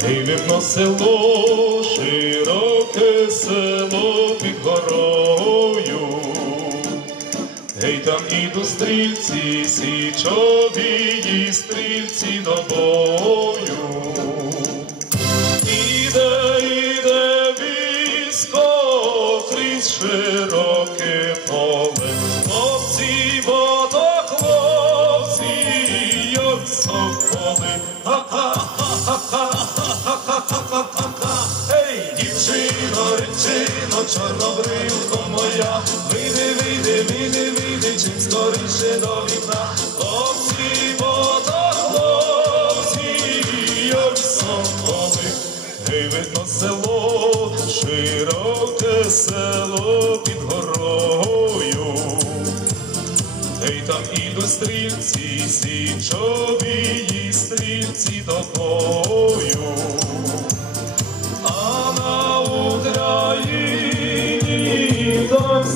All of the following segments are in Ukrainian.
Видно село, широке село під горою. Гей, там ідуть стрільці, січові стрільці до бою. Іде, іде військо крізь широке поле, хлопці, бо то хлопці, як соколи. Дівчино, чорнобривко моя, вийди, вийди, вийди, вийди, чим скоріше до вікна. Хлопці, то хлопці, як соколи. Гей, видно село, широке село під горою. Ей, там ідуть стрільці, січові стрільці до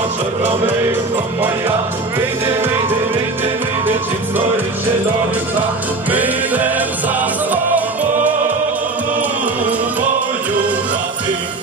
Сонце промивко моя, вийди, вийди, вийди, вийди, чим скоріше до вікна, ми йдем за свободу мою хатинку.